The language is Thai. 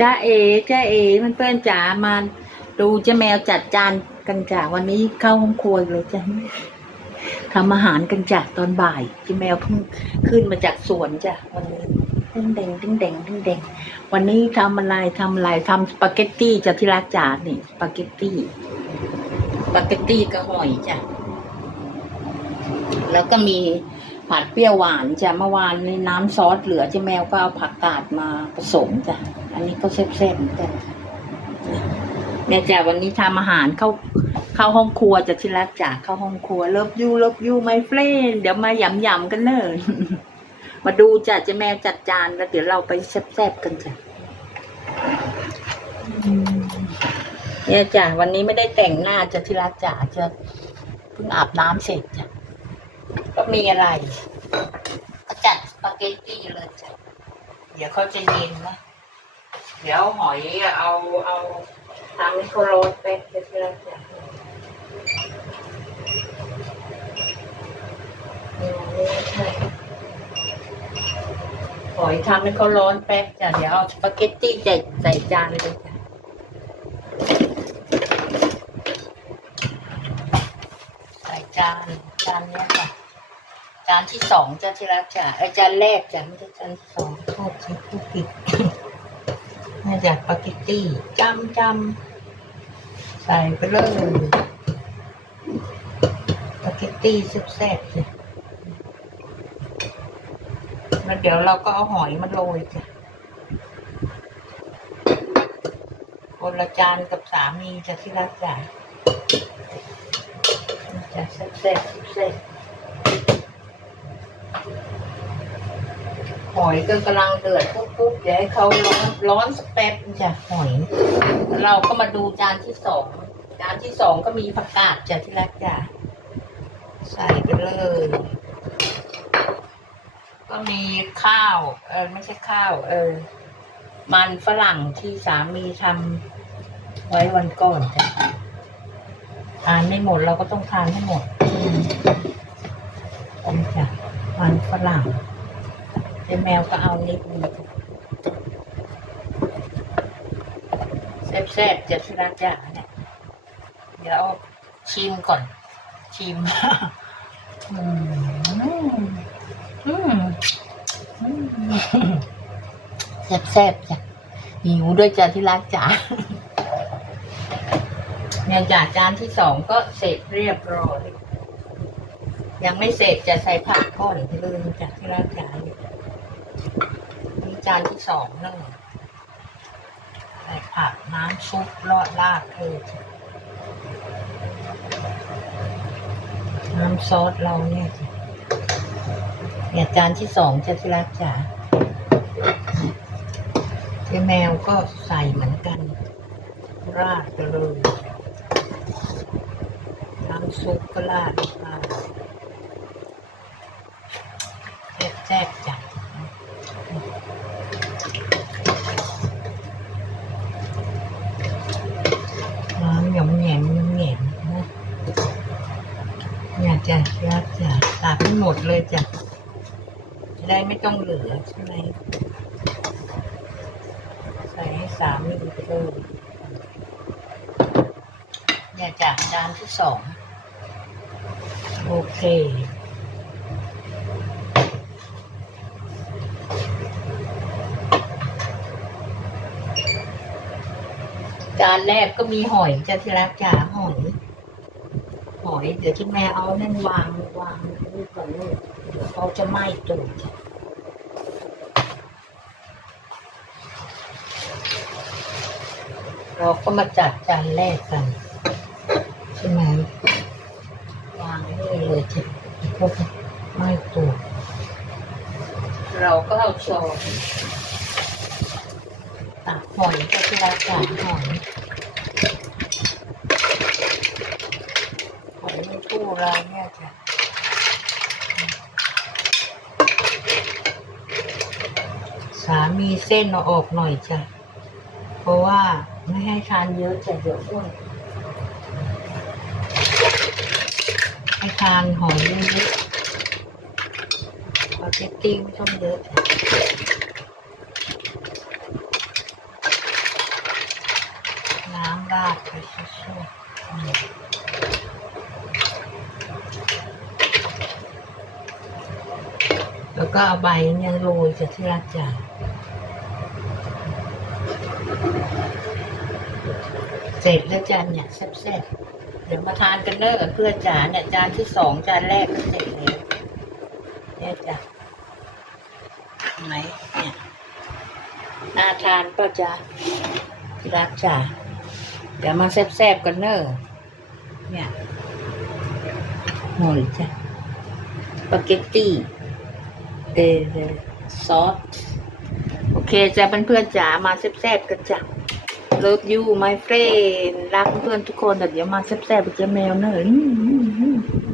จ้าเอ๋จ้าเอ๋มันเพื่อนจ๋ามาดูเจ้าแมวจัดจานกันจ้ะวันนี้เข้าห้องครัวเลยจ้ะทำอาหารกันจ้ะตอนบ่ายเจ้าแมวเพิ่งขึ้นมาจากสวนจ้ะวันนี้ดึงเด่งดึงเด่งดึงเด่งวันนี้ทำอะไรทำอะไรทำสปาเกตตี้จ้ะที่รักจ๋านี่สปาเกตตี้สปาเกตตี้กระหอยจ้ะแล้วก็มีผัดเปรี้ยวหวานจ้ะเมื่อวานในน้ำซอสเหลือเจ้าแมวก็เอาผักกาดมาผสมจ้ะ อันนี้ก็แซ่บๆเหมือนกันเนี่ยจ้ะวันนี้ทำอาหารเข้าเข้าห้องครัวจะที่รักจ๋าเข้าห้องครัวเลิฟยูเลิฟยูไม่เฟรนเดี๋ยวมาหยำๆกันเนอะมาดูจ้ะเจะแมวจัดจานแล้วเดี๋ยวเราไปแซ่บๆกันจ้ะเนี่ยจ้ะวันนี้ไม่ได้แต่งหน้าจะที่รักจ๋าจะเพิ่งอาบน้ำเสร็จจ้ะก็มีอะไรก็จัดสปาเกตตี้เลยจ้ะเดี๋ยวเขาจะเย็นนะ เดี๋ยวหอยเอาเอาทำให้เขาโรยไปเพื่อจะหอยทำให้เขาร้อนแป๊บจ้ะเดี๋ยวเอาสปาเกตตี้ใส่ใส่จานเลยจ้ะใส่จานจานเนี้ยจ้ะจานที่สองจ้ะที่รักจ้ะไอจานแรกจ้ะไม่ใช่จานที่สองโทษทีพูดผิด มาจากปาเกตตี้จำจำใส่ไปเลยปาเกตตี้แซ่บๆเลยแล้วเดี๋ยวเราก็เอาหอยมาโรยจ้ะคนละจานกับสามีจะที่รักจ๋าจะแซ่บๆแซ่บๆ หอยก็กำลังเดือดปุ๊บๆเดี๋ยวให้เขาร้อนร้อนสักแป๊บจ้ะหอย เราก็มาดูจานที่สองจานที่สองก็มีผักกาดจ้ะที่รักจ้ะใส่ไปเลย ก็มีข้าว เออไม่ใช่ข้าว เออ มันฝรั่งที่สามีทำไว้วันก่อนจ้ะทานไม่หมดเราก็ต้องทานให้หมดอืมจ้ะมันฝรั่ง ไอ้แมวก็เอานิดนึงแซ่บๆจะที่รักจ้ะเนี่ยเดี๋ยวเอาชิมก่อน ชิมอืมอืมอืมแซ่บๆจ้ะหิวด้วยจ้ะที่รักจ๋าเนี่ยจ้ะจานที่สองก็เสร็จเรียบร้อย ยังไม่เสร็จจะใส่ผักก่อนลืมจ้ะที่รักจ๋านี่ จานที่สองนั่นใส่ผักน้ำซุปรอดลาดเธอน้ำซอสเราเนี่ยจ้ะเนี่ยจานที่สองจะที่รักจ๋าเจ๊แมวก็ใส่เหมือนกัน ราดไปเลยน้ำซุปก็ราดไปแซ่บๆจ้ะน้ำหยำแหนมหยำแหนมนะเนี่ยจ้ะที่รักจ๋าตักใหมดเลยจ้ะจะได้ไม่ต้องเหลือใช่ไหมใส่ให้สามีไปเลยเนี่ยจากจานที่สองโอเคจานแรกก็มีหอยจะที่รักจ๋าหอย หอยเดี๋ยวที่แม่เอานั่นวางวางนี่ก่อนลูกเดี๋ยวเขาจะไหม้ตูดเราก็มาจัดจานแรกกันใช่ไหมวางนี่เลยจ้ะพวกไหม้ตูดเราก็เอาช้อนตักหอยก็ที่รักจ๋าหอย ห เราเนี่ยจ้ะสามีเส้นเอาออกหน่อยจ้ะ เพราะว่าไม่ให้ทานเยอะจะเดี๋ยวอ้วนให้ทานหอยเยอะๆสปาเกตตี้ไม่ต้องเยอะจ้ะราดไปชั่วๆอืม แล้วก็เอาใบเนี่ยโรยจากที่รักจ๋าเสร็จแล้วจานเนี่ยแซ่บๆเดี๋ยวมาทานกันเนอะเพื่อจ๋าเนี่ยจานที่สองจานแรกก็เสร็จแล้วเนี่ยจ้ะเห็นไหมเนี่ยน่าทานเปล่าจ๊ะที่รักจ๋าเดี๋ยวมาแซ่บๆกันเนอะเนี่ยหน่อยจ้ะสปาเกตตี้ เออซอส โอเคจ้ะเพื่อนๆจ๋ามาแซ่บๆกันจ้ะเลิฟยูไมเฟรนรักเพื่อนทุกคนแต่เดี๋ยวมาแซ่บๆไปเจอแมวเนอะอืม